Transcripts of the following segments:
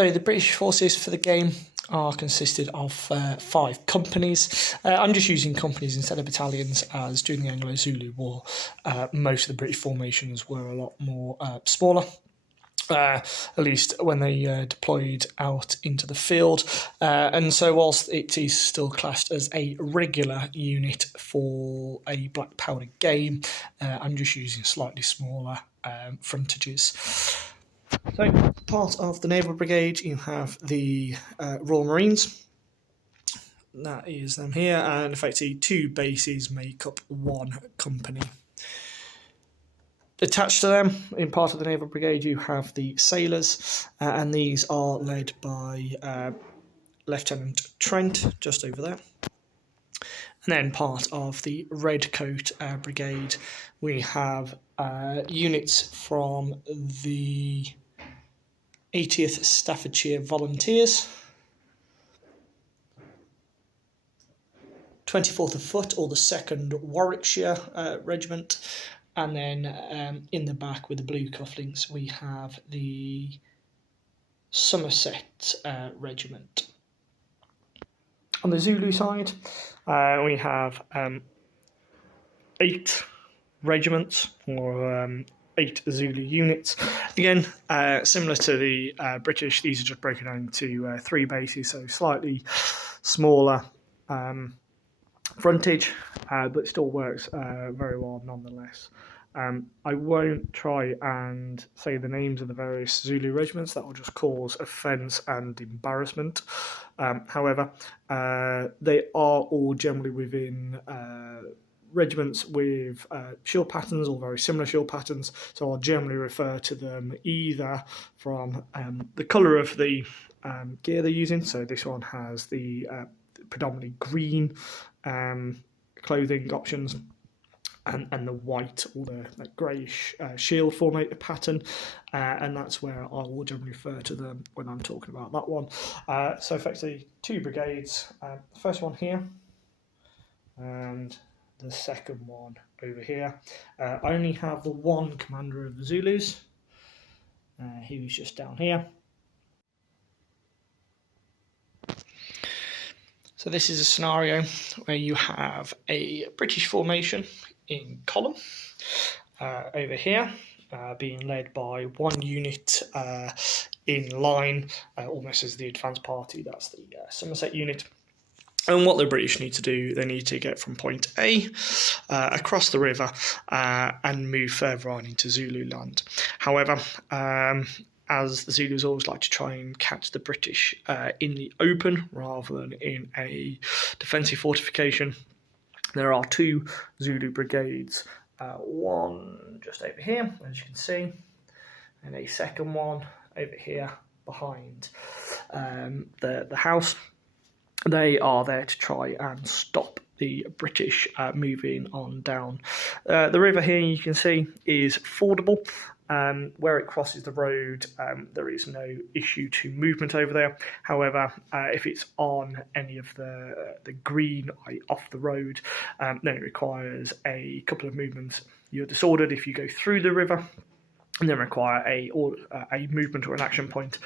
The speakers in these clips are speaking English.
So the British forces for the game are consisted of 5 companies. I'm just using companies instead of battalions, as during the Anglo Zulu War most of the British formations were a lot more smaller. At least when they deployed out into the field. And so whilst it is still classed as a regular unit for a Blackpowder game, I'm just using slightly smaller frontages. So part of the Naval Brigade, you have the Royal Marines. That is them here, and effectively 2 bases make up 1 company. Attached to them, in part of the Naval Brigade, you have the sailors, and these are led by Lieutenant Trent, just over there. And then part of the Redcoat Brigade, we have units from the 80th Staffordshire Volunteers, 24th of Foot, or the 2nd Warwickshire Regiment. And then in the back with the blue cufflinks, we have the Somerset Regiment. On the Zulu side, we have 8 regiments, or 8 Zulu units. Again, similar to the British, these are just broken down into 3 bases, so slightly smaller frontage, but still works very well nonetheless. I won't try and say the names of the various Zulu regiments, that will just cause offence and embarrassment. However, they are all generally within regiments with shield patterns or very similar shield patterns, so I'll generally refer to them either from the colour of the gear they're using. So this one has the predominantly green clothing options, and the white or the greyish shield formated pattern, and that's where I will generally refer to them when I'm talking about that one. So effectively 2 brigades, the first one here and the second one over here. I only have the one commander of the Zulus, he was just down here. So this is a scenario where you have a British formation in column over here, being led by 1 unit in line, almost as the advanced party. That's the Somerset unit. And what the British need to do, they need to get from point A across the river and move further on into Zululand. However, as the Zulus always like to try and catch the British in the open rather than in a defensive fortification, there are 2 Zulu brigades, one just over here, as you can see, and a second one over here behind the house. They are there to try and stop the British moving on down. The river here, you can see, is fordable. Where it crosses the road, there is no issue to movement over there. However, if it's on any of the green off the road, then it requires a couple of movements. You're disordered if you go through the river, and then require a movement or an action point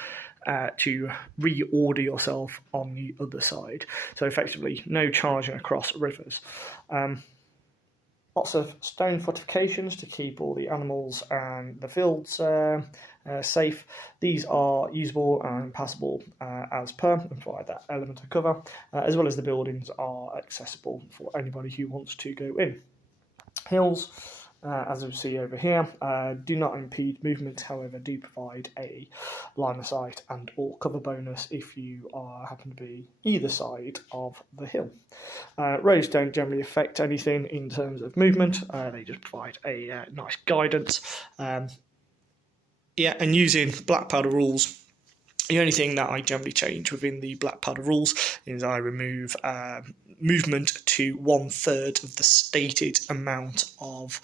to reorder yourself on the other side. So effectively, no charging across rivers. Lots of stone fortifications to keep all the animals and the fields safe. These are usable and passable as per, and provide that element of cover, as well as the buildings are accessible for anybody who wants to go in. Hills, as we see over here, do not impede movement, however do provide a line of sight and or cover bonus if you happen to be either side of the hill. Roads don't generally affect anything in terms of movement, they just provide a nice guidance. And using Blackpowder rules, the only thing that I generally change within the Blackpowder rules is I remove movement to 1/3 of the stated amount of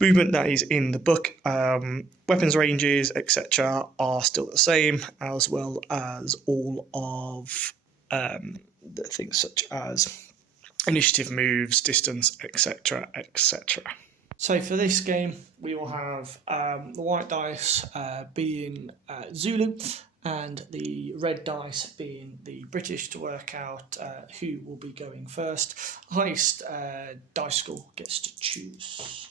movement that is in the book. Weapons ranges, etc. are still the same, as well as all of the things such as initiative moves, distance, etc., etc. So for this game, we will have the white dice being Zulu, and the red dice being the British to work out who will be going first. Highest dice score gets to choose.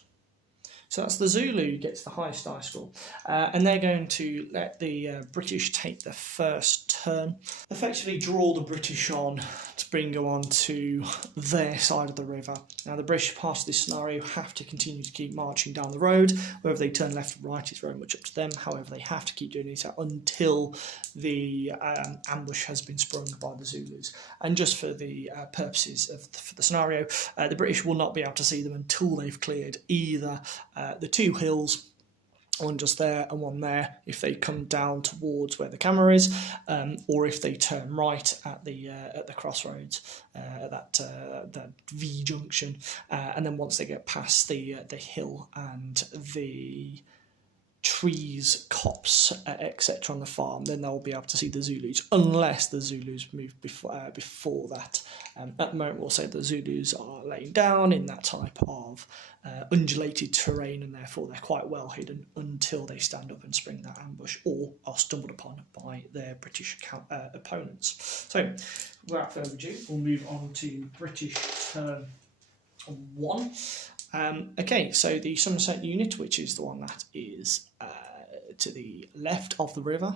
So that's the Zulu gets the highest dice score, and they're going to let the British take the first turn, effectively draw the British on to bring them on to their side of the river. Now the British, part of this scenario, have to continue to keep marching down the road. Whether they turn left or right is very much up to them. However, they have to keep doing it until the ambush has been sprung by the Zulus. And just for the purposes of the scenario, the British will not be able to see them until they've cleared either the two hills, one just there and one there, if they come down towards where the camera is, or if they turn right at the crossroads, at that V junction, and then once they get past the hill and the trees, copse, etc. on the farm, then they'll be able to see the Zulus, unless the Zulus move before that. At the moment, we'll say the Zulus are laying down in that type of undulated terrain, and therefore they're quite well hidden until they stand up and spring that ambush, or are stumbled upon by their British opponents. So, without further ado, we'll move on to British turn 1. Okay, so the Somerset unit, which is the one that is to the left of the river,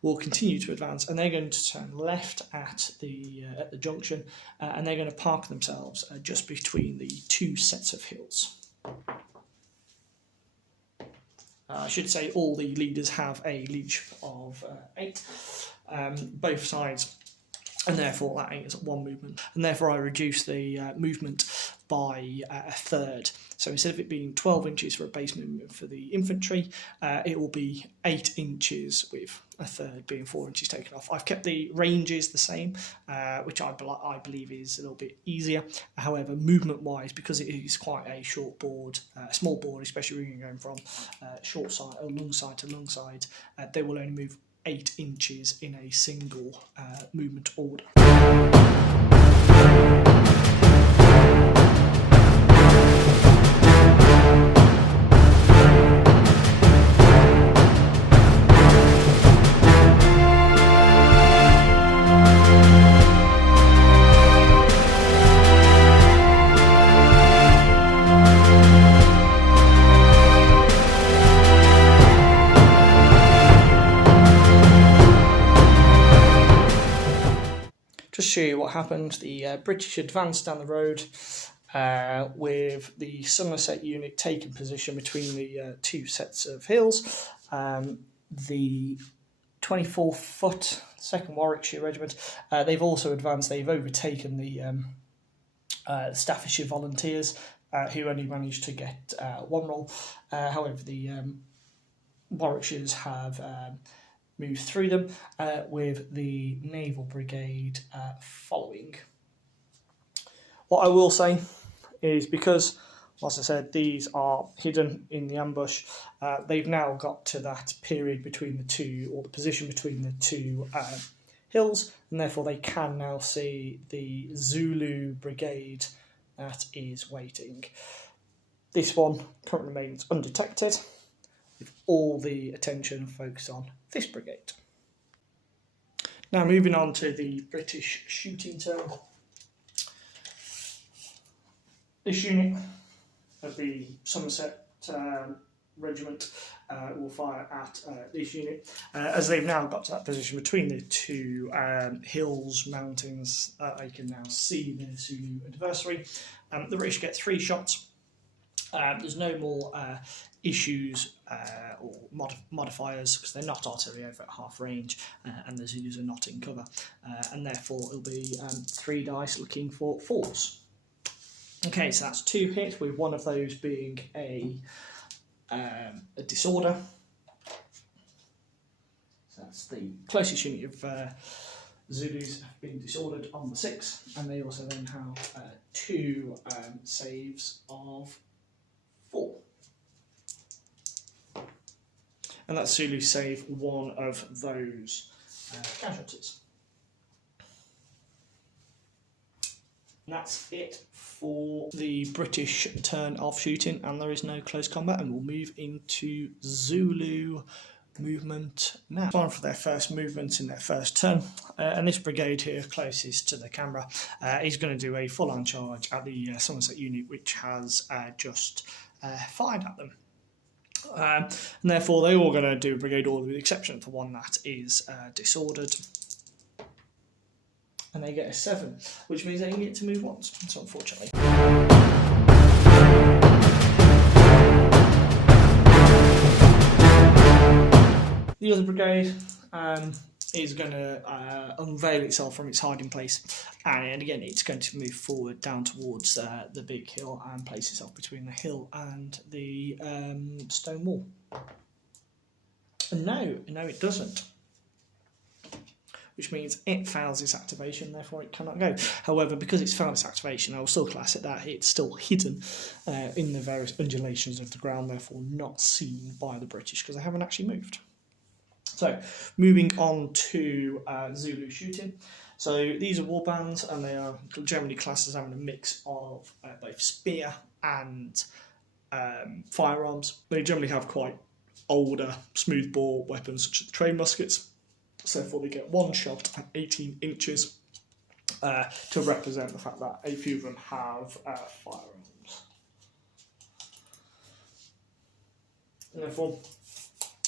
will continue to advance, and they're going to turn left at the junction, and they're going to park themselves just between the two sets of hills. I should say all the leaders have a leadership of 8, both sides, and therefore that is 1 movement, and therefore I reduce the movement by a third. So instead of it being 12 inches for a base movement for the infantry, it will be 8 inches, with a third being 4 inches taken off. I've kept the ranges the same, which I believe is a little bit easier. However, movement-wise, because it is quite a short board, a small board, especially when you're going from short side or long side to long side, they will only move 8 inches in a single movement order. Just show you what happened. The British advanced down the road with the Somerset unit taking position between the two sets of hills. The 24-foot 2nd Warwickshire Regiment, they've also advanced. They've overtaken the Staffordshire Volunteers, who only managed to get 1 roll. However, the Warwickshires have moved through them, with the Naval Brigade following. What I will say is, because, as I said, these are hidden in the ambush, they've now got to that period between the two, or the position between the two hills, and therefore they can now see the Zulu Brigade that is waiting. This one currently remains undetected, with all the attention focused on this brigade. Now moving on to the British shooting turn. This unit of the Somerset Regiment will fire at this unit, as they've now got to that position between the two hills, mountains. They can now see the Zulu adversary. The British get 3 shots. There's no more issues or modifiers, because they're not artillery over at half range, and the Zulus are not in cover, and therefore it'll be 3 dice looking for 4s. Okay, so that's 2 hits, with one of those being a disorder. So that's the closest unit of Zulus have been disordered on the 6, and they also then have 2 saves of 4. And that's Zulu save 1 of those casualties. And that's it for the British turn of shooting, and there is no close combat, and we'll move into Zulu movement now. Time for their first movement in their first turn, and this brigade here closest to the camera is going to do a full-on charge at the Somerset unit, which has just fired at them. And therefore they're all going to do a brigade order with the exception of the one that is disordered. And they get a 7, which means they can get to move once, so unfortunately. The other brigade is going to unveil itself from its hiding place, and again it's going to move forward down towards the big hill and place itself between the hill and the stone wall. And no it doesn't, which means it fails its activation, therefore it cannot go. However, because it's failed its activation, I will still class it that it's still hidden in the various undulations of the ground, therefore not seen by the British because they haven't actually moved. So, moving on to Zulu shooting. So these are war bands, and they are generally classed as having a mix of both spear and firearms. They generally have quite older smoothbore weapons such as the train muskets, so therefore they get one shot at 18 inches to represent the fact that a few of them have firearms. And therefore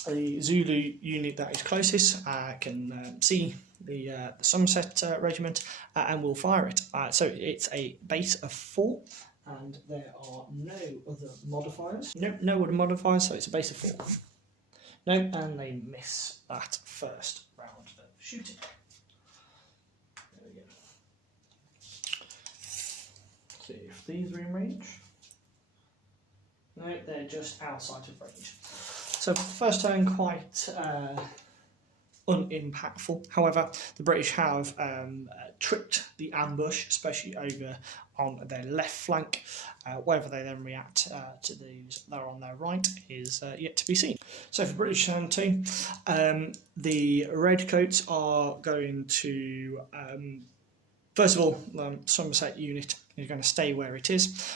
the Zulu unit that is closest can see the Somerset regiment and will fire it. So it's a base of 4, and there are no other modifiers. No other modifiers, so it's a base of 4. No, and they miss that first round of shooting. There we go. See if these are in range. No, they're just outside of range. So first turn quite unimpactful. However, the British have tricked the ambush, especially over on their left flank. Whether they then react to these that are on their right is yet to be seen. So for British turn 2, the Redcoats are going to first of all, the Somerset unit is going to stay where it is,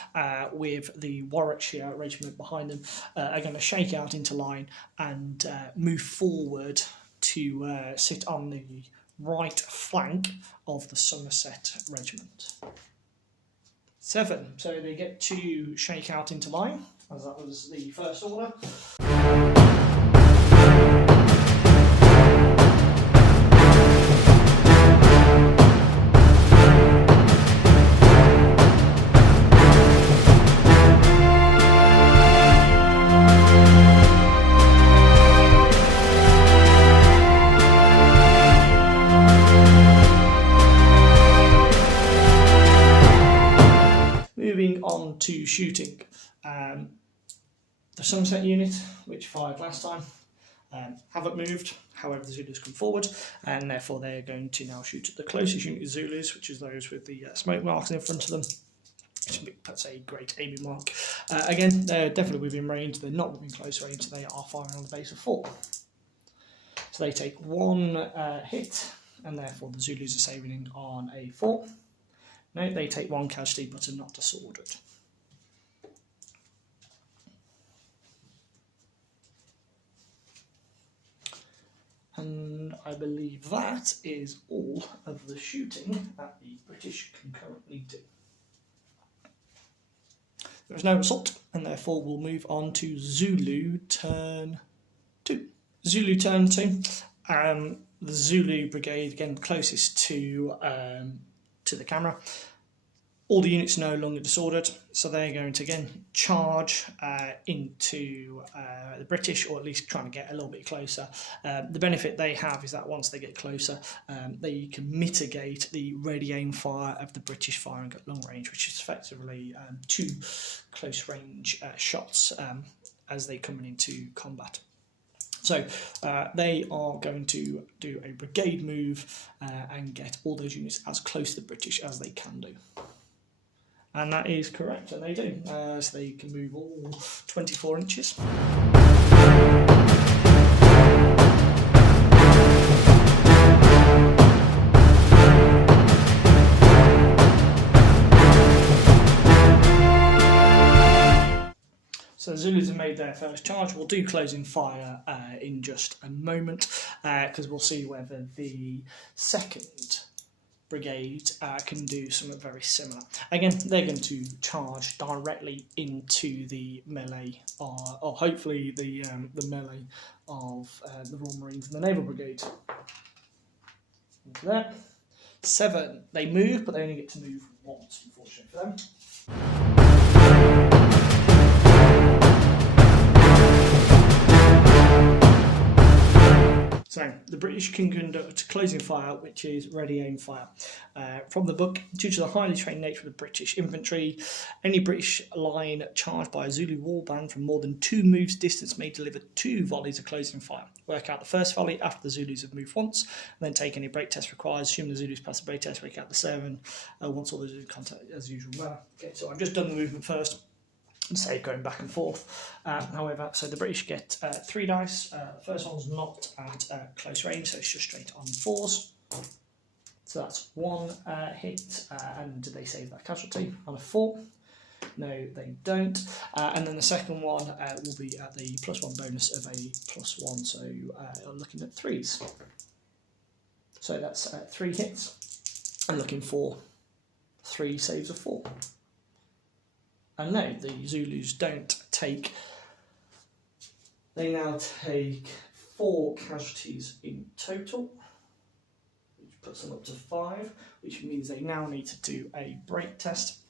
with the Warwickshire regiment behind them, are going to shake out into line and move forward to sit on the right flank of the Somerset regiment. 7, so they get to shake out into line, as that was the first order. Moving on to shooting, the Somerset unit, which fired last time, haven't moved. However, the Zulus come forward, and therefore they're going to now shoot at the closest unit of Zulus, which is those with the smoke marks in front of them. That's a great aiming mark. Again, they're definitely within range. They're not within close range. They are firing on the base of 4. So they take 1 hit, and therefore the Zulus are saving on a 4. No, they take 1 casualty, but are not disordered. And I believe that is all of the shooting that the British can currently do. There is no assault, and therefore we'll move on to Zulu turn 2. Zulu turn 2. The Zulu brigade, again closest to the camera. All the units are no longer disordered, so they're going to again charge into the British, or at least trying to get a little bit closer. The benefit they have is that once they get closer, they can mitigate the ready aim fire of the British firing at long range, which is effectively 2 close range shots as they come into combat. So they are going to do a brigade move and get all those units as close to the British as they can do. And that is correct, and they do. So they can move all 24 inches. So Zulus have have made their first charge. We'll do closing fire in just a moment, because we'll see whether the second brigade can do something very similar. Again, they're going to charge directly into the melee, or hopefully the melee of the Royal Marines and the Naval Brigade. Into there. 7. They move, but they only get to move once, unfortunately for them. So, the British can conduct closing fire, which is ready aim fire. From the book, due to the highly trained nature of the British infantry, any British line charged by a Zulu war band from more than 2 moves distance may deliver 2 volleys of closing fire. Work out the first volley after the Zulus have moved once, and then take any break test required. Assume the Zulus pass the break test, work out the 7, once all the Zulus contact as usual. Okay, so I've just done the movement first. Say going back and forth. However, so the British get 3 dice. The first one's not at close range, so it's just straight on 4s. So that's 1 hit, and do they save that casualty on a 4? No, they don't. And then the second one will be at the +1 bonus of a +1, so I'm looking at 3s. So that's 3 hits. I'm looking for 3 saves of 4. And no, the Zulus don't take. They now take 4 casualties in total, which puts them up to 5, which means they now need to do a break test.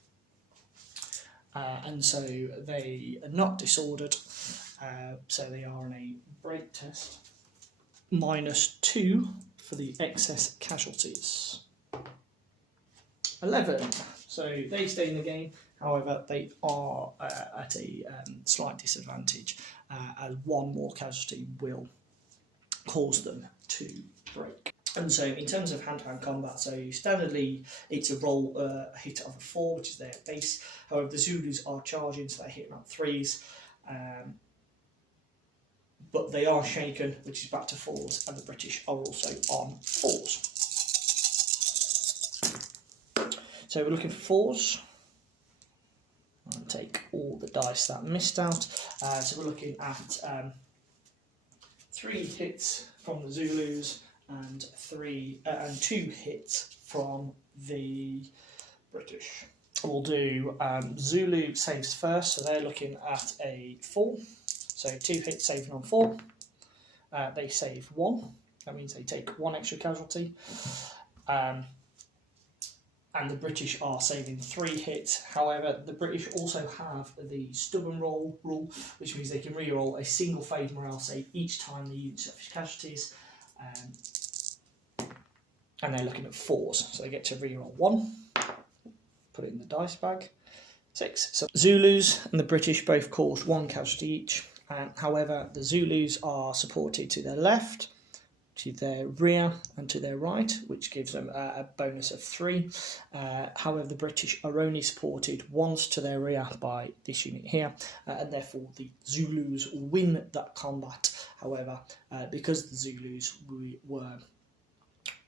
And so they are not disordered, so they are on a break test. -2 for the excess casualties. 11. So they stay in the game. However, they are at a slight disadvantage, as 1 more casualty will cause them to break. And so in terms of hand-to-hand combat, so standardly it's a roll hit of a 4, which is their base. However, the Zulus are charging, so they're hitting up 3s. But they are shaken, which is back to 4s, and the British are also on 4s. So we're looking for 4s. I'll take all the dice that missed out. So we're looking at 3 hits from the Zulus and 2 hits from the British. We'll do Zulu saves first, so they're looking at a 4. So 2 hits saving on 4. They save 1. That means they take 1 extra casualty. And the British are saving 3 hits. However, the British also have the stubborn roll rule, which means they can re-roll a single phase morale save each time the unit suffers casualties. And they're looking at 4s, so they get to re-roll 1. Put it in the dice bag. 6. So Zulus and the British both cause 1 casualty each. However, the Zulus are supported to their left, to their rear and to their right, which gives them a bonus of 3. However, the British are only supported once to their rear by this unit here, and therefore the Zulus win that combat. However, because the Zulus were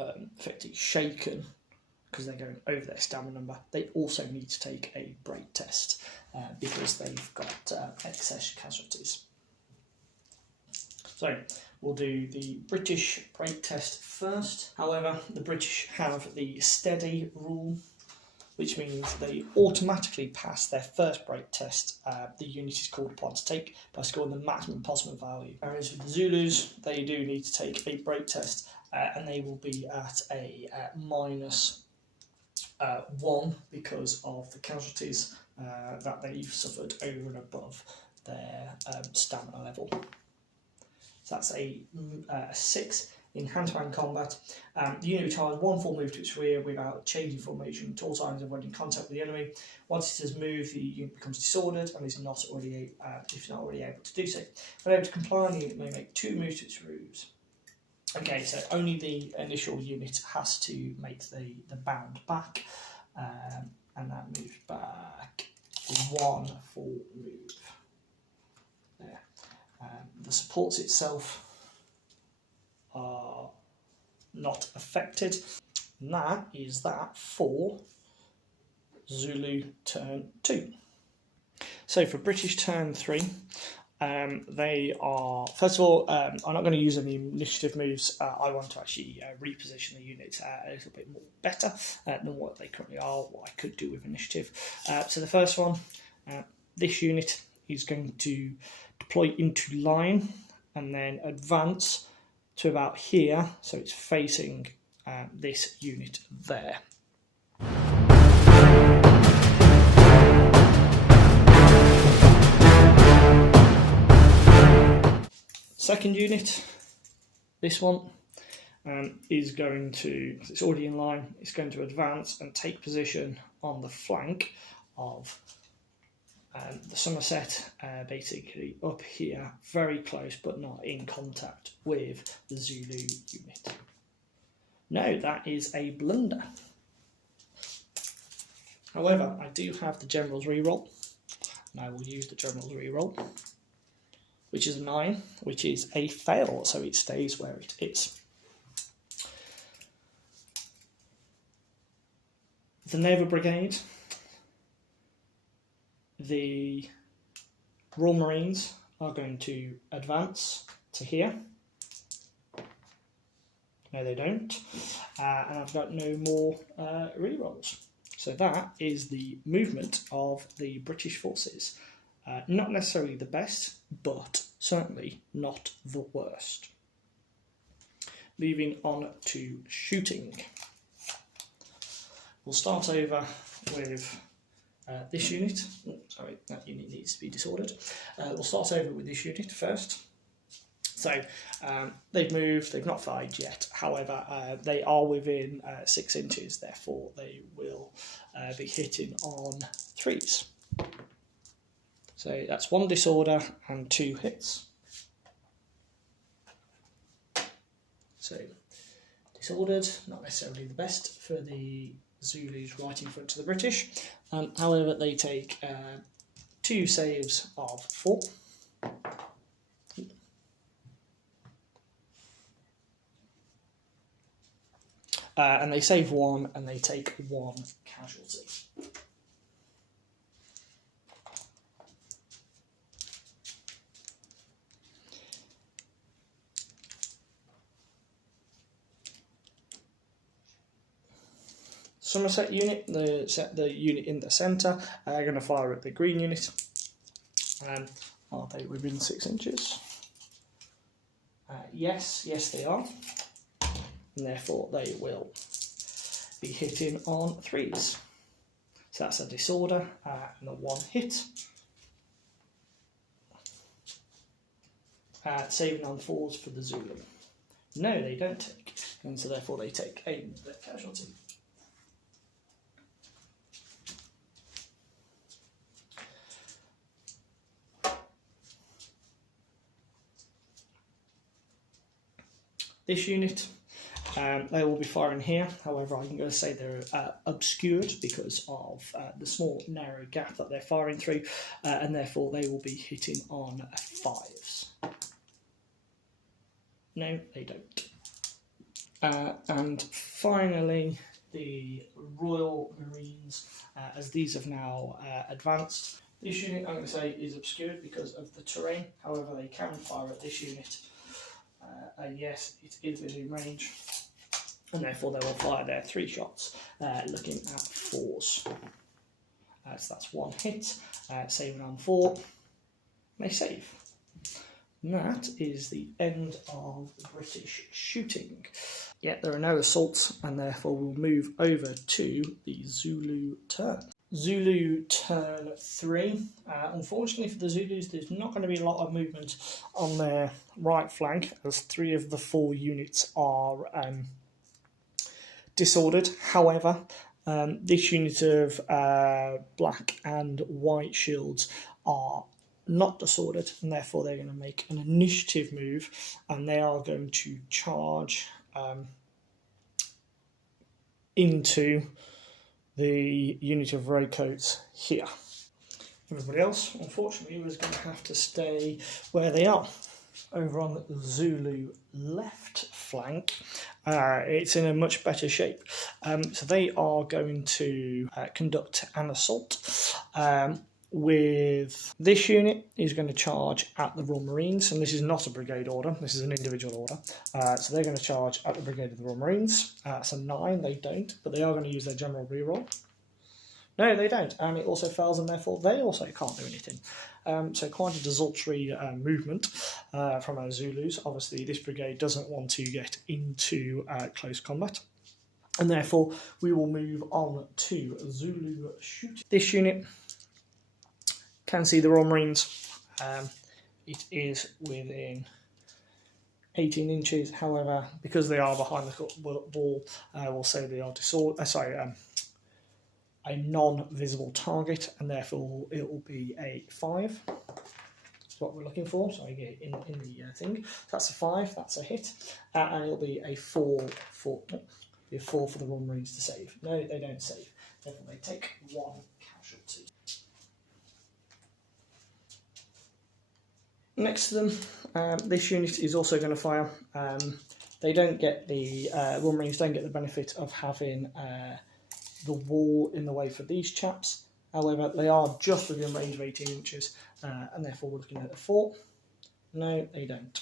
effectively shaken, because they're going over their stamina number, they also need to take a break test because they've got excess casualties. So we'll do the British break test first. However, the British have the steady rule, which means they automatically pass their first break test the unit is called upon to take by scoring the maximum possible value. Whereas with the Zulus, they do need to take a break test and they will be at a -1 because of the casualties that they've suffered over and above their stamina level. So that's a 6 in hand-to-hand combat. The unit retires 1 full move to its rear without changing formation at all times avoiding contact with the enemy. Once it has moved, the unit becomes disordered and is not already, if not already able to do so. When able to comply, the unit may make 2 moves to its roofs. Okay, so only the initial unit has to make the bound back, and that moves back 1 full move. There. The supports itself are not affected. And that is that for Zulu turn 2. So for British turn 3, They are, first of all, I'm not going to use any initiative moves. I want to actually reposition the units a little bit more better than what they currently are, what I could do with initiative. So the first one, this unit is going to deploy into line and then advance to about here, so it's facing this unit there. Second unit, this one, is going to, it's already in line, it's going to advance and take position on the flank of the Somerset, basically up here, very close but not in contact with the Zulu unit. No, that is a blunder. However, I do have the General's reroll, and I will use the General's reroll, which is a 9, which is a fail, so it stays where it is. The Naval Brigade, the Royal Marines are going to advance to here. No, they don't. And I've got no more rerolls. So that is the movement of the British forces. Not necessarily the best, but certainly not the worst. Moving on to shooting. We'll start over with this unit. Oh, sorry, that unit needs to be disordered. We'll start over with this unit first. So they've moved, they've not fired yet. However, they are within 6 inches, therefore they will be hitting on 3s. So that's 1 disorder and 2 hits. So disordered, not necessarily the best for the Zulus right in front of the British. However, they take 2 saves of 4. And they save 1 and they take 1 casualty. Somerset unit, the unit in the centre, are going to fire at the green unit. Are they within 6 inches? Yes they are. And therefore they will be hitting on 3s. So that's a disorder and a 1 hit. Saving on 4s for the Zulu. No, they don't take, and so therefore they take a casualty. This unit, they will be firing here. However, I'm going to say they're obscured because of the small narrow gap that they're firing through, and therefore they will be hitting on 5s. No, they don't. And finally, the Royal Marines, as these have now advanced. This unit, I'm going to say, is obscured because of the terrain. However, they can fire at this unit. And yes, it is within range, and therefore they will fire their 3 shots, looking at 4s. So that's 1 hit, saving on 4. They save. And that is the end of the British shooting. Yet there are no assaults, and therefore we'll move over to the Zulu turn. Zulu turn 3. Unfortunately for the Zulus, there's not going to be a lot of movement on their right flank, as 3 of the 4 units are disordered. However, this unit of black and white shields are not disordered, and therefore they're going to make an initiative move, and they are going to charge into the unit of redcoats here. Everybody else, unfortunately, was going to have to stay where they are. Over on the Zulu left flank, it's in a much better shape. So they are going to conduct an assault. with this unit is going to charge at the Royal Marines, and this is not a brigade order, this is an individual order. So they're going to charge at the Brigade of the Royal Marines. So 9, they don't, but they are going to use their general reroll. No, they don't, and it also fails, and therefore they also can't do anything. So quite a desultory movement from our Zulus. Obviously, this brigade doesn't want to get into close combat, and therefore we will move on to Zulu shooting. This unit can see the Royal Marines. It is within 18 inches. However, because they are behind the wall, we'll say they are a non-visible target, and therefore it will be a 5. That's what we're looking for. So I get in the thing. So that's a 5. That's a hit, and it'll be a 4 for the Royal Marines to save. No, they don't save. Therefore, they take 1 casualty. Next to them, this unit is also going to fire. They don't get the Royal Marines don't get the benefit of having the wall in the way for these chaps. However, they are just within range of 18 inches, and therefore we're looking at a 4. No, they don't.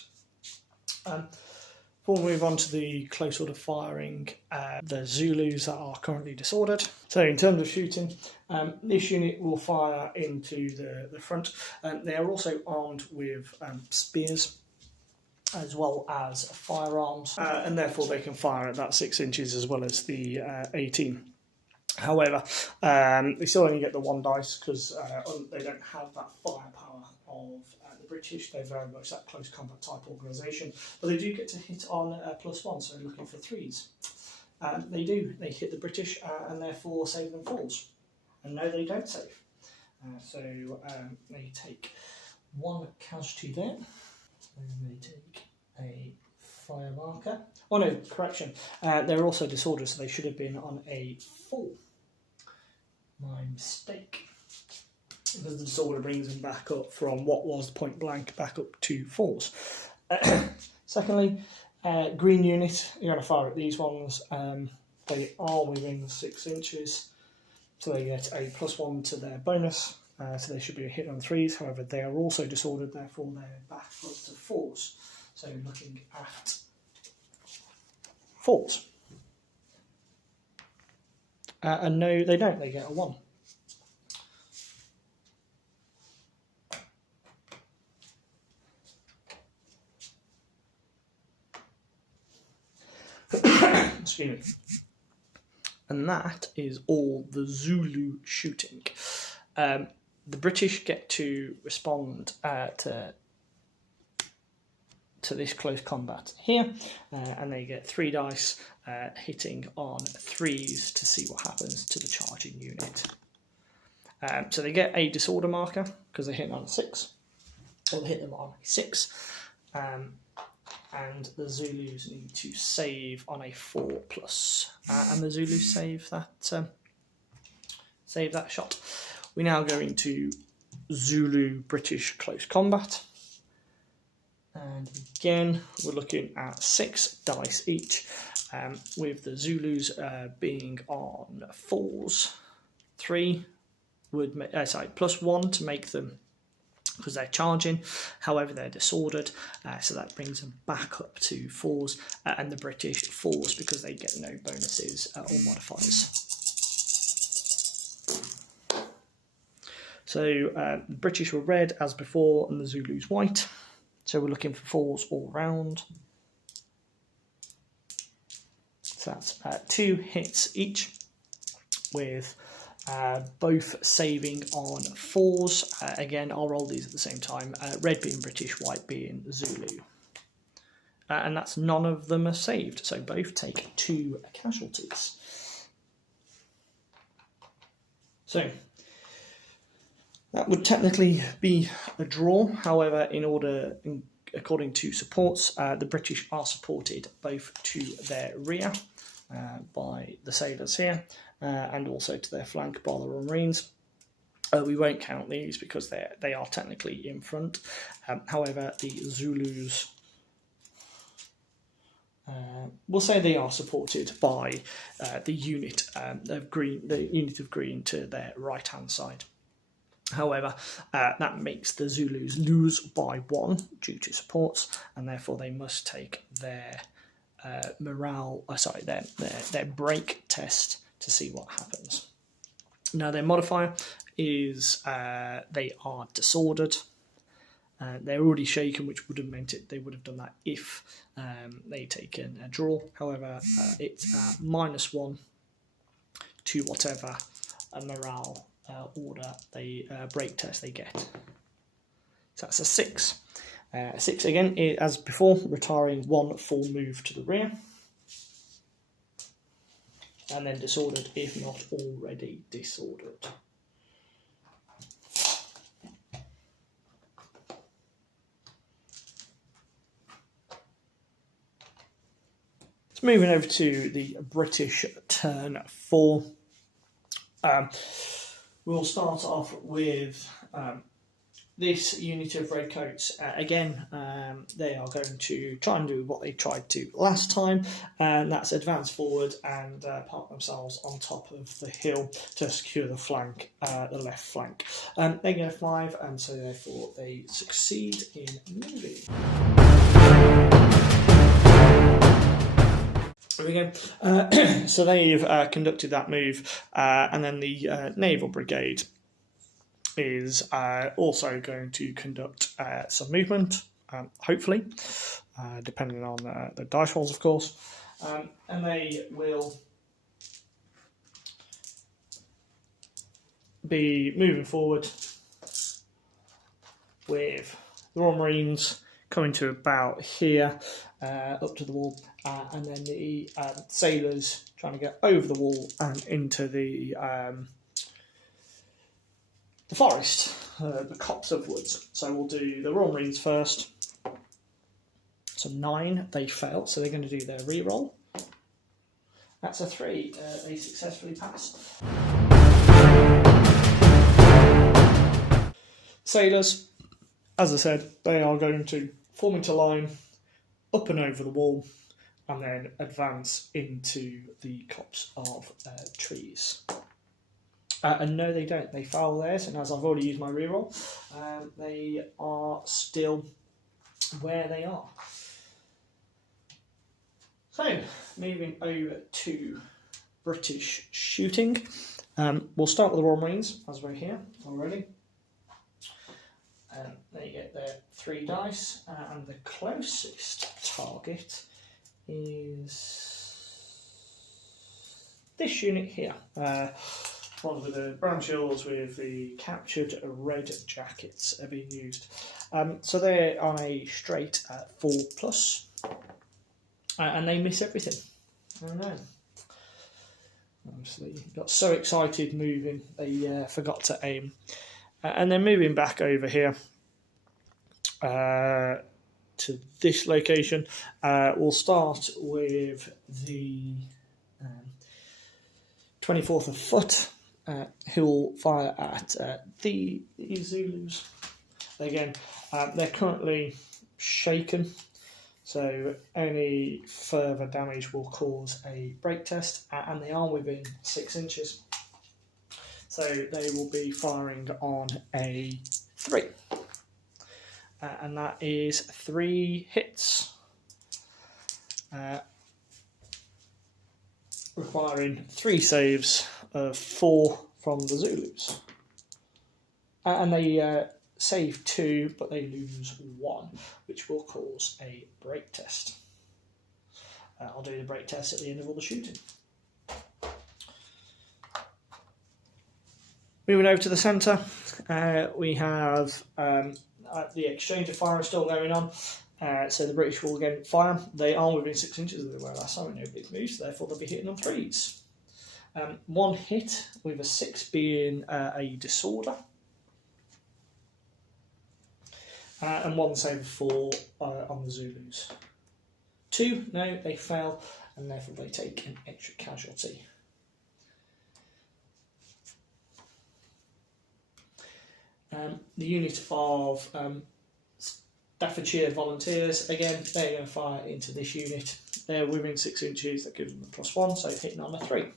Before we move on to the close order firing, the Zulus that are currently disordered. So in terms of shooting, this unit will fire into the front. They are also armed with spears as well as firearms, and therefore they can fire at that 6 inches as well as the 18. However, they still only get the 1 dice because they don't have that firepower of the British. They're very much that close combat type organisation, but they do get to hit on +1, so looking for 3s. They do. They hit the British and therefore save them 4s. And no, they don't save. So they take 1 casualty there. And they take a fire marker. Oh no, correction. They're also disordered, so they should have been on a 4. My mistake. Because the disorder brings them back up from what was point blank back up to 4s. Secondly, green unit, you're going to fire at these ones. They are within 6 inches, so they get a +1 to their bonus. So they should be a hit on 3s. However, they are also disordered, therefore they're back up to 4s. So looking at 4s. And no, they don't. They get a 1. Excuse me. And that is all the Zulu shooting. The British get to respond to this close combat here, and they get 3 dice, hitting on 3s to see what happens to the charging unit. So they get a disorder marker because they hit on a 6. They'll hit them on a 6, and the Zulus need to save on a 4+, and the Zulus save that shot. We now go into Zulu British close combat. And again, we're looking at 6 dice each, with the Zulus being on 4s. 3 would make, +1 to make them, because they're charging. However, they're disordered, so that brings them back up to 4s, and the British 4s because they get no bonuses or modifiers. So the British were red as before, and the Zulus white. So we're looking for 4s all round. So that's 2 hits each, with both saving on 4s. Again, I'll roll these at the same time. Red being British, white being Zulu. And that's none of them are saved, so both take 2 casualties. So that would technically be a draw. However, according to supports, the British are supported both to their rear by the sailors here, and also to their flank by the Royal Marines. We won't count these because they are technically in front. However, the Zulus, we'll say they are supported by the unit of green to their right-hand side. However, that makes the Zulus lose by 1 due to supports, and therefore they must take their their break test to see what happens. Now their modifier is they are disordered. They're already shaken, which would have meant they would have done that if they'd taken a draw. However, it's -1 to whatever morale order they break test they get. So that's a 6. 6 again, as before, retiring 1 full move to the rear, and then disordered if not already disordered. So moving over to the British turn 4. We'll start off with this unit of redcoats. Again, they are going to try and do what they tried to last time, and that's advance forward and park themselves on top of the hill to secure the flank, the left flank. They go 5, and so therefore they succeed in moving. There we go. So they've conducted that move, and then the Naval Brigade is also going to conduct some movement, hopefully, depending on the dice rolls, of course. And they will be moving forward with the Royal Marines coming to about here, up to the wall, and then the sailors trying to get over the wall and into the forest, the copse of woods. So we'll do the Royal Marines first. So 9, they fail, so they're going to do their re-roll. That's a 3, they successfully pass. Sailors, as I said, they are going to form into line, up and over the wall, and then advance into the copse of trees. And no, they don't. They foul theirs, and as I've already used my reroll, they are still where they are. So, moving over to British shooting. We'll start with the Royal Marines, as we're here already. They get their 3 dice, and the closest target is this unit here. One with the brown shields with the captured red jackets are being used. So they're on a straight 4+, and they miss everything. I know. Obviously, got so excited moving, they forgot to aim. And then moving back over here to this location, we'll start with the 24th of Foot, who will fire at the Zulus. Again, they're currently shaken, so any further damage will cause a break test, and they are within 6 inches. So they will be firing on a 3. And that is 3 hits. Requiring 3 saves of 4 from the Zulus. And they save 2, but they lose 1, which will cause a break test. I'll do the break test at the end of all the shooting. Moving over to the centre, we have the exchange of fire is still going on. So the British will again fire. They are within 6 inches of where last time, nobody's moved, so therefore they'll be hitting on 3s. 1 hit with a 6 being a disorder. And 1 save of 4 on the Zulus. 2, no, they fail, and therefore they take an extra casualty. The unit of Staffordshire Volunteers, again, they're going to fire into this unit. They're within 6 inches, that gives them a +1, so hitting on a 3.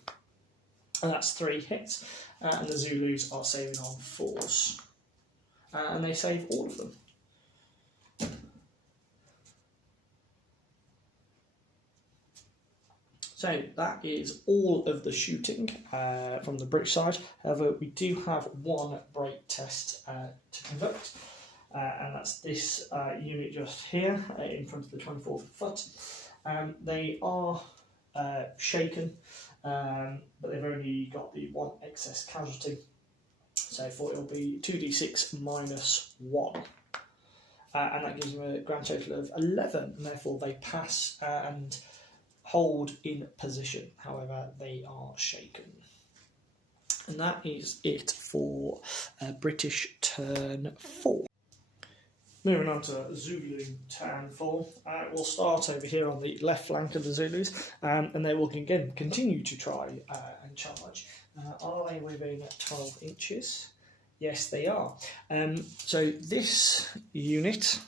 and that's 3 hits. And the Zulus are saving on 4s, and they save all of them. So that is all of the shooting from the British side. However, we do have one break test to conduct, and that's this unit just here in front of the 24th foot. They are shaken, but they've only got the 1 excess casualty, so for it'll be 2d6 minus 1. And that gives them a grand total of 11, and therefore they pass and hold in position. However, they are shaken. And that is it for British turn 4. Moving on to Zulu turn 4, we'll start over here on the left flank of the Zulus, and they will again continue to try and charge. Are they within 12 inches? Yes, they are. So this unit,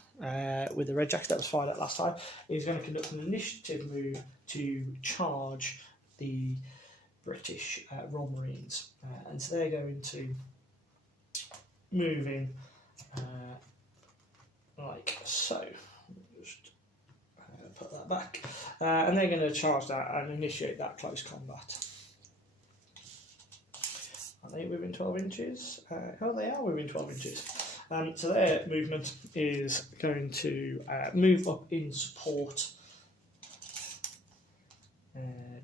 with the red jacket that was fired at last time, is going to conduct an initiative move to charge the British Royal Marines. And so they're going to move in like so. Just put that back. And they're going to charge that and initiate that close combat. Are they within 12 inches? Oh, they are within 12 inches. So their movement is going to move up in support.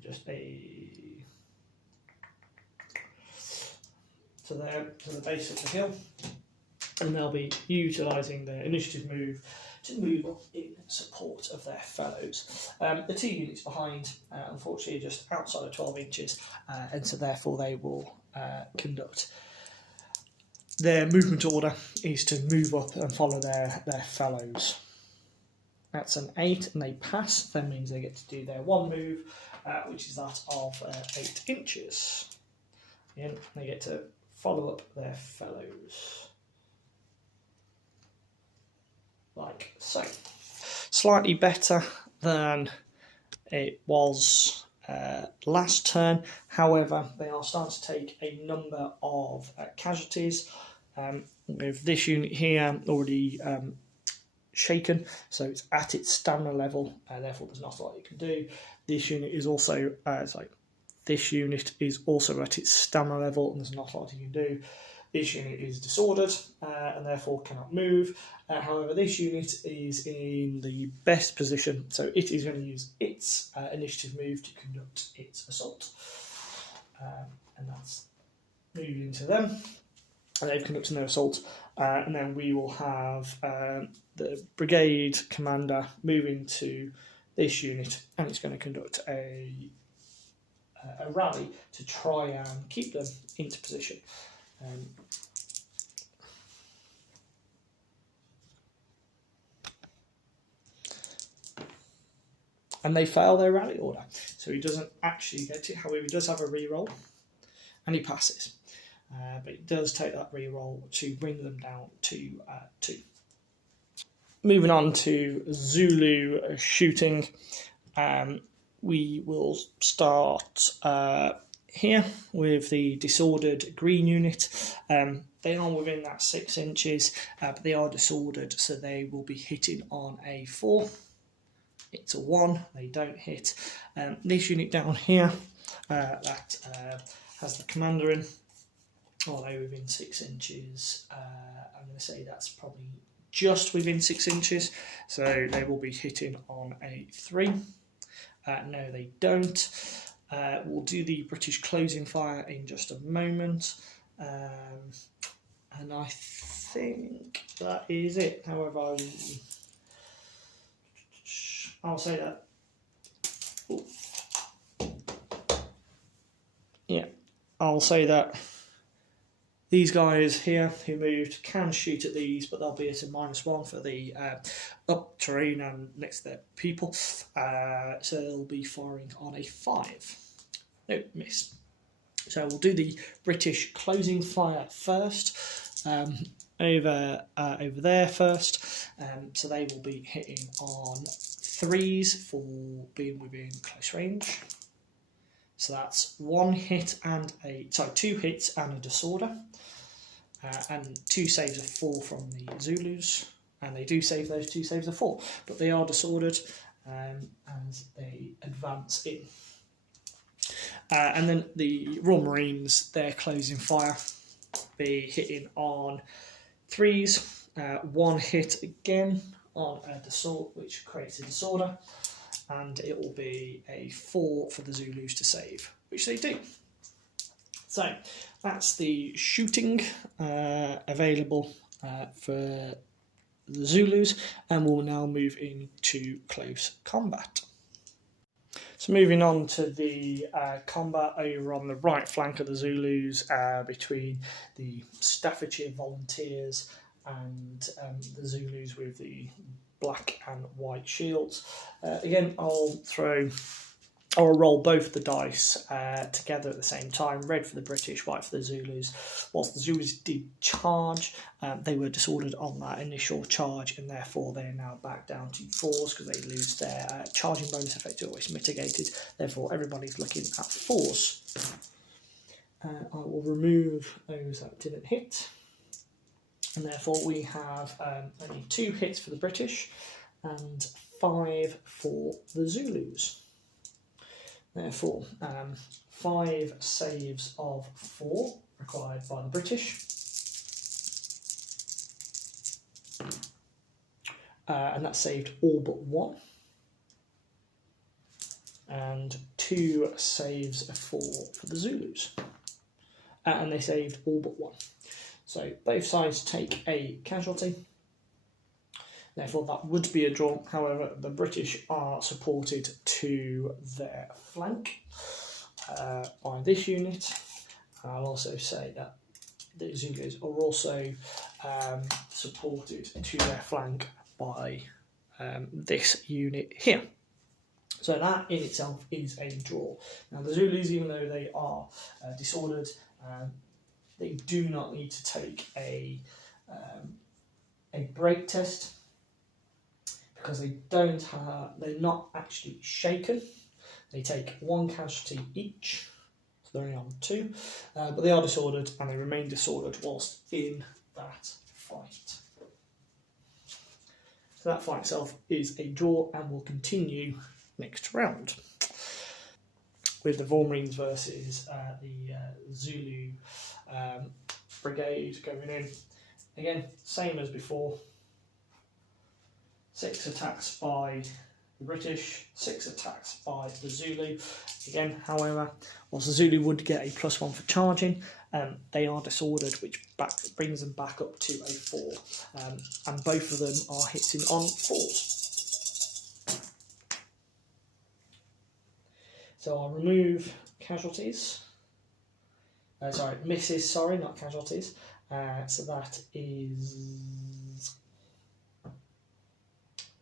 Just a to the base of the hill, and they'll be utilising their initiative move to move up in support of their fellows. The 2 units behind, unfortunately, are just outside of 12 inches, and so therefore they will conduct. Their movement order is to move up and follow their fellows. That's an 8, and they pass. That means they get to do their 1 move, which is that of 8 inches. And they get to follow up their fellows. Like so. Slightly better than it was last turn. However, they are starting to take a number of casualties. With this unit here already shaken, so it's at its stamina level, therefore there's not a lot you can do. This unit is also this unit is also at its stamina level, and there's not a lot you can do. This unit is disordered and therefore cannot move. However, this unit is in the best position, so it is going to use its initiative move to conduct its assault. And that's moving to them. And they've conducted their assault. And then we will have the brigade commander moving to this unit, and it's going to conduct a rally to try and keep them into position. And they fail their rally order, so he doesn't actually get it. However, he does have a reroll, and he passes. But he does take that reroll to bring them down to 2. Moving on to Zulu shooting, we will start here with the disordered green unit. They are within that 6 inches, but they are disordered, so they will be hitting on a 4. It's a 1, they don't hit. This unit down here that has the commander in, although within 6 inches, I'm going to say that's probably just within 6 inches, so they will be hitting on a 3. No, they don't. We'll do the British closing fire in just a moment, and I think that is it. However, I'll say that. Ooh. Yeah, I'll say that these guys here who moved can shoot at these, but they'll be at a -1 for the up terrain and next to their people. So they'll be firing on a 5. No, miss. So we'll do the British closing fire first. Over there first. So they will be hitting on 3s for being within close range. So that's 2 hits and a disorder, and 2 saves of 4 from the Zulus, and they do save those 2 saves of 4, but they are disordered as they advance in. And then the Royal Marines, their closing fire, be hitting on 3s, 1 hit again on a disorder, which creates a disorder, and it will be a 4 for the Zulus to save, which they do. So that's the shooting available for the Zulus, and we'll now move into close combat. So moving on to the combat over on the right flank of the Zulus between the Staffordshire Volunteers and the Zulus with the black and white shields. Again, I'll roll both the dice together at the same time. Red for the British, white for the Zulus. Whilst the Zulus did charge, they were disordered on that initial charge, and therefore they're now back down to 4s because they lose their charging bonus effect, always mitigated. Therefore, everybody's looking at 4s. I will remove those that didn't hit, and therefore we have only 2 hits for the British and 5 for the Zulus. Therefore, 5 saves of 4 required by the British, and that saved all but 1, and 2 saves of 4 for the Zulus, and they saved all but 1. So both sides take a casualty. Therefore, that would be a draw. However, the British are supported to their flank by this unit. I'll also say that the Zulus are also supported to their flank by this unit here. So that in itself is a draw. Now, the Zulus, even though they are disordered, they do not need to take a break test, because they're not actually shaken. They take 1 casualty each, so they're only on 2, but they are disordered, and they remain disordered whilst in that fight. So that fight itself is a draw, and will continue next round with the Marines versus the Zulu brigade going in. Again, same as before. 6 attacks by the British, 6 attacks by the Zulu. Again, however, whilst the Zulu would get a +1 for charging, they are disordered, which brings them back up to a 4. And both of them are hitting on 4s. So I'll remove casualties. Misses, not casualties. So that is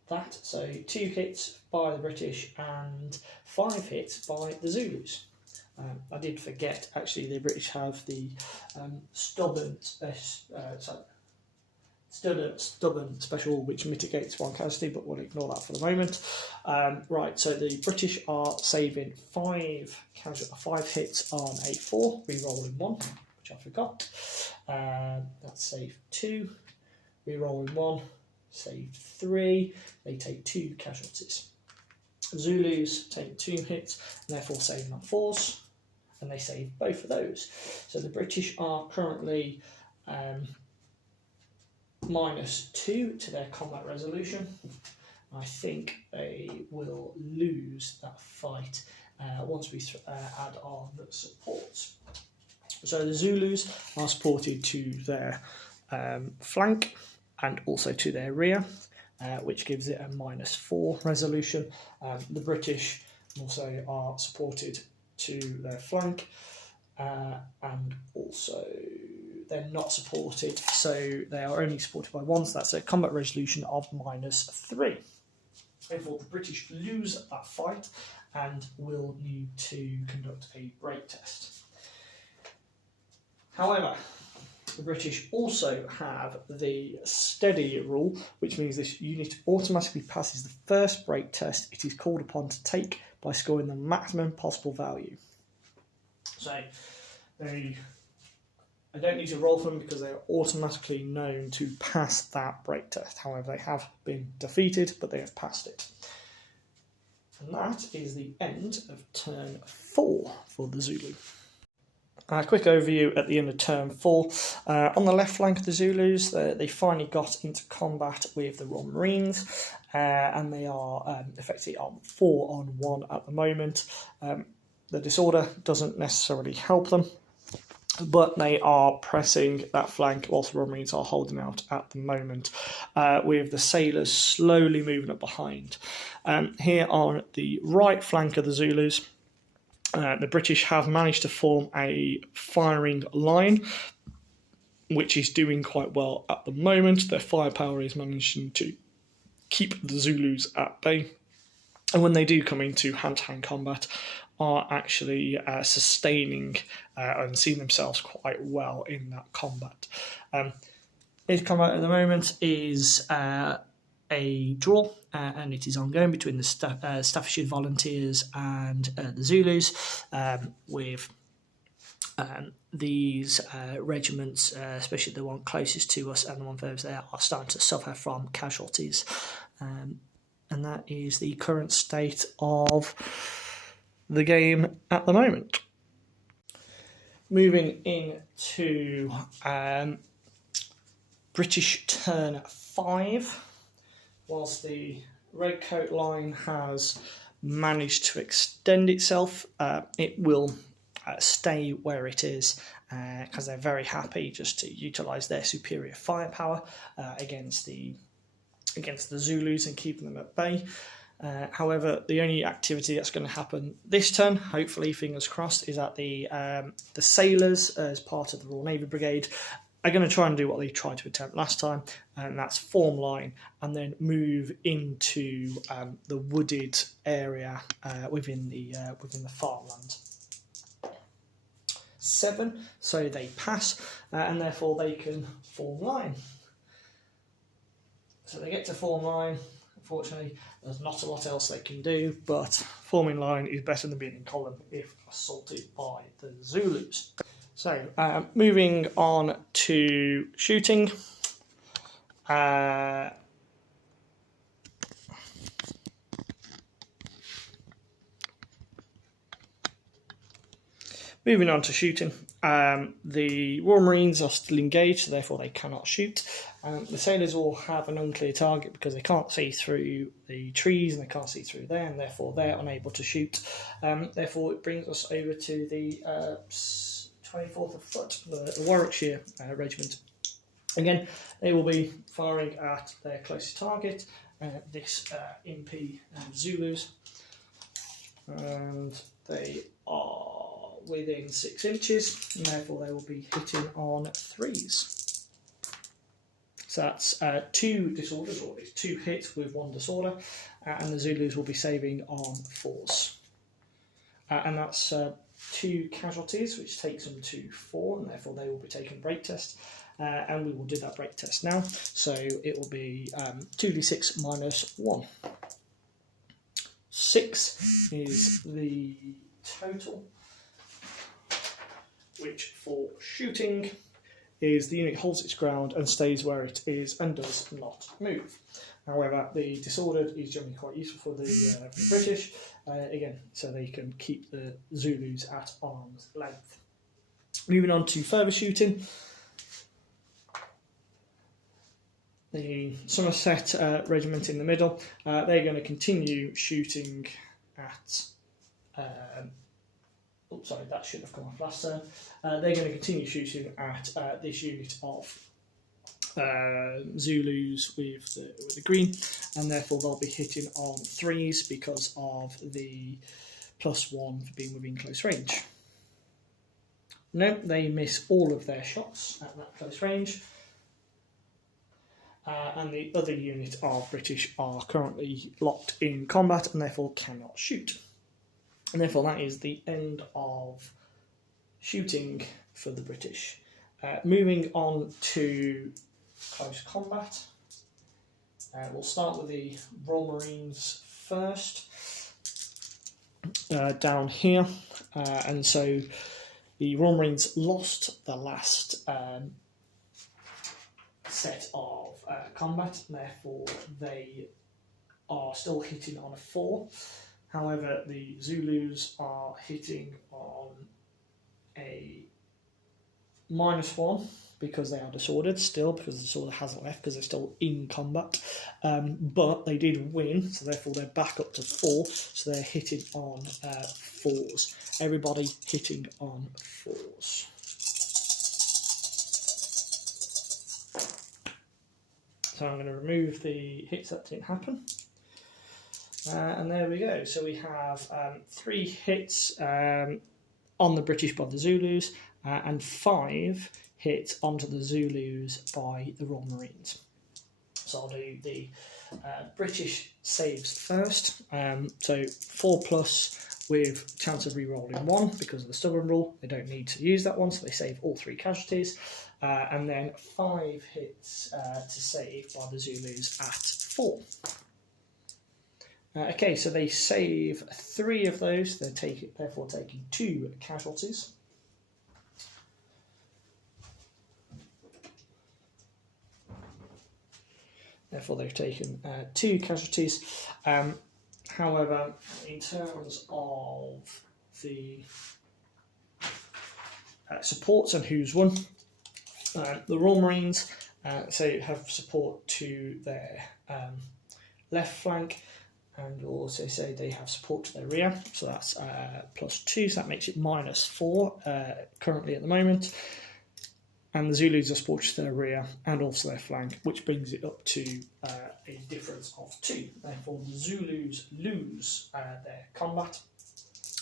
that. So 2 hits by the British and 5 hits by the Zulus. I did forget, actually, the British have the stubborn special, which mitigates 1 casualty, but we'll ignore that for the moment. Right, so the British are saving 5 hits on a 4, re-rolling 1, which I forgot. That's saved 2, re-rolling 1, saved 3. They take 2 casualties. Zulus take 2 hits, and therefore saving on 4s, and they save both of those. So the British are currently -2 to their combat resolution. I think they will lose that fight once we add on the supports. So the Zulus are supported to their flank and also to their rear, which gives it a -4 resolution. The British also are supported to their flank, and also they're not supported, so they are only supported by 1, so that's a combat resolution of -3. Therefore, the British lose that fight and will need to conduct a break test. However, the British also have the steady rule, which means this unit automatically passes the first break test it is called upon to take by scoring the maximum possible value. So I don't need to roll for them because they are automatically known to pass that break test. However, they have been defeated, but they have passed it. And that is the end of turn 4 for the Zulu. A quick overview at the end of turn 4. On the left flank of the Zulus, they finally got into combat with the Royal Marines, and they are effectively on 4-on-1 at the moment. The disorder doesn't necessarily help them, but they are pressing that flank whilst the Royal Marines are holding out at the moment, with the sailors slowly moving up behind. Here on the right flank of the Zulus, the British have managed to form a firing line, which is doing quite well at the moment. Their firepower is managing to keep the Zulus at bay, and when they do come into hand-to-hand combat, are actually sustaining and seeing themselves quite well in that combat. This combat at the moment is a draw, and it is ongoing between the Staffordshire Volunteers and the Zulus, with these regiments, especially the one closest to us and the one furthest there, are starting to suffer from casualties. And that is the current state of the game at the moment. Moving into British turn 5, whilst the redcoat line has managed to extend itself, it will stay where it is because they're very happy just to utilise their superior firepower against the Zulus and keeping them at bay. However, the only activity that's going to happen this turn, hopefully, fingers crossed, is that the sailors, as part of the Royal Navy Brigade, are going to try and do what they tried to attempt last time, and that's form line and then move into the wooded area within the farmland. 7, so they pass, and therefore they can form line. So they get to form line. Unfortunately, there's not a lot else they can do, but forming line is better than being in column if assaulted by the Zulus. So, moving on to shooting. Moving on to shooting. The Royal Marines are still engaged, so therefore they cannot shoot. The sailors will have an unclear target because they can't see through the trees and they can't see through there, and therefore they're unable to shoot. Therefore, it brings us over to the 24th of Foot, the Warwickshire Regiment. Again, they will be firing at their closest target, this MP Zulus, and they are within 6 inches, and therefore they will be hitting on 3s. So that's 2 disorders, or it's 2 hits with 1 disorder, and the Zulus will be saving on 4s. And that's 2 casualties, which takes them to 4, and therefore they will be taking break test. And we will do that break test now. So it will be 2d6 minus 1. 6 is the total, which for shooting is the unit holds its ground and stays where it is and does not move. However, the disordered is generally quite useful for the British, again, so they can keep the Zulus at arm's length. Moving on to further shooting. The Somerset Regiment in the middle, they're going to continue shooting at... sorry, that should have come off last turn. They're going to continue shooting at this unit of Zulus with the green, and therefore they'll be hitting on 3s because of the +1 for being within close range. No, they miss all of their shots at that close range. And the other unit of British are currently locked in combat and therefore cannot shoot. And therefore that is the end of shooting for the British. Moving on to close combat. We'll start with the Royal Marines first, down here. And so The Royal Marines lost the last set of combat, and therefore they are still hitting on a 4. However, the Zulus are hitting on a -1 because they are disordered still, because the disorder hasn't left, because they're still in combat. But they did win, so therefore they're back up to 4, so they're hitting on 4s. Everybody hitting on 4s. So I'm going to remove the hits that didn't happen. And there we go. So we have 3 hits on the British by the Zulus, and 5 hits onto the Zulus by the Royal Marines. So I'll do the British saves first. So 4+ with chance of re-rolling 1 because of the stubborn rule. They don't need to use that one, so they save all 3 casualties. And then 5 hits to save by the Zulus at 4. Okay, so they save 3 of those. They're therefore taking 2 casualties. Therefore, they've taken 2 casualties. However, in terms of the supports and who's won, the Royal Marines have support to their left flank, and you'll also say they have support to their rear, so that's +2, so that makes it -4 currently at the moment. And the Zulus are support to their rear and also their flank, which brings it up to a difference of 2. Therefore, the Zulus lose their combat,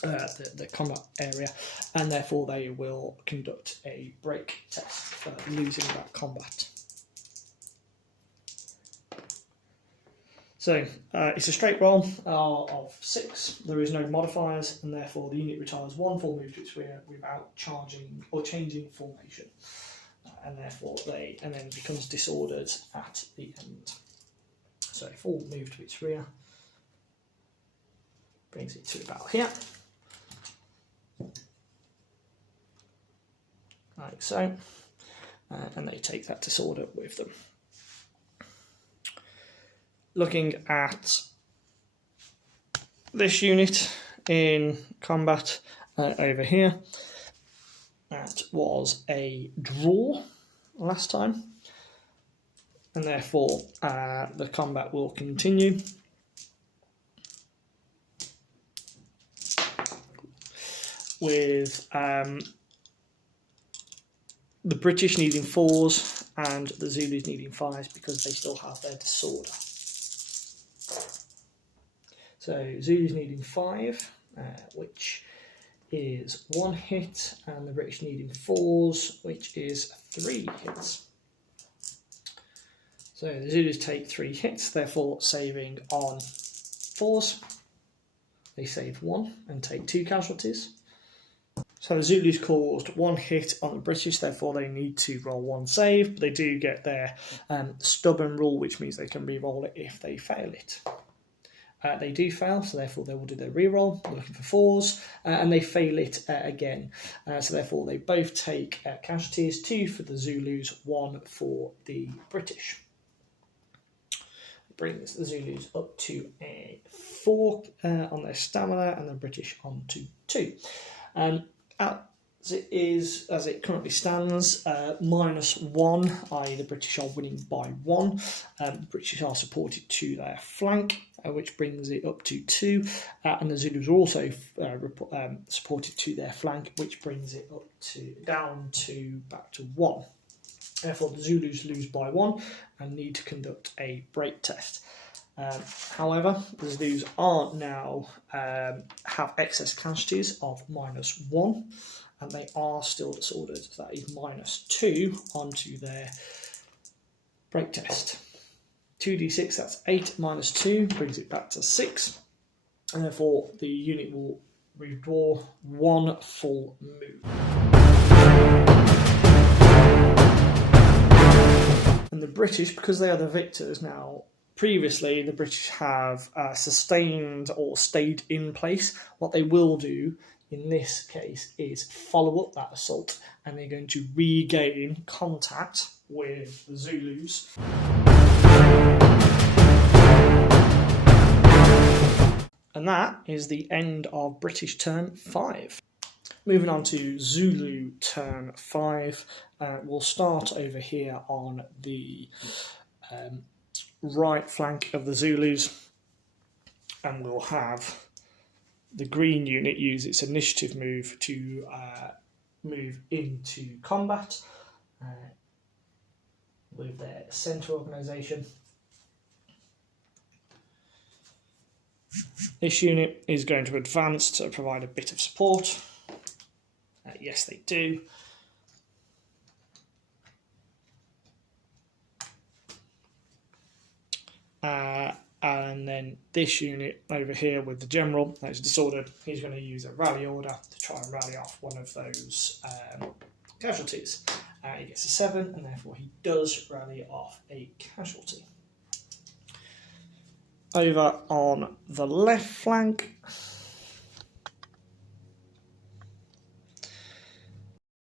the combat area, and therefore they will conduct a break test for losing that combat. So it's a straight roll of 6. There is no modifiers, and therefore the unit retires 1 full move to its rear without charging or changing formation, and therefore and then becomes disordered at the end. So full move to its rear brings it to about here, like so, and they take that disorder with them. Looking at this unit in combat over here, that was a draw last time, and therefore the combat will continue. With the British needing 4s and the Zulus needing 5s because they still have their disorder. So Zulus needing 5, which is 1 hit, and the British needing 4s, which is 3 hits. So the Zulus take 3 hits, therefore saving on 4s. They save 1 and take 2 casualties. So the Zulus caused 1 hit on the British, therefore they need to roll 1 save, but they do get their stubborn rule, which means they can re-roll it if they fail it. They do fail, so therefore they will do their re-roll, looking for 4s, and they fail it again. So therefore they both take casualties, 2 for the Zulus, 1 for the British. It brings the Zulus up to a 4 on their stamina, and the British on to 2. As it currently stands, -1, i.e. the British are winning by 1. The British are supported to their flank, which brings it up to 2, and the Zulus are also supported to their flank, which brings it up back to 1. Therefore, the Zulus lose by 1 and need to conduct a break test. However, the Zulus are now have excess casualties of -1, and they are still disordered. So that is -2 onto their break test. 2d6, that's 8 minus 2, brings it back to 6, and therefore the unit will withdraw 1 full move. And the British, because they are the victors now, previously the British have sustained or stayed in place. What they will do in this case is follow up that assault, and they're going to regain contact with the Zulus. And that is the end of British turn 5. Moving on to Zulu turn 5, we'll start over here on the right flank of the Zulus, and we'll have the green unit use its initiative move to move into combat with their centre organisation. This unit is going to advance to provide a bit of support. Yes, they do. And then this unit over here with the general that is disordered, he's going to use a rally order to try and rally off one of those casualties. He gets a 7, and therefore he does rally off a casualty. Over on the left flank,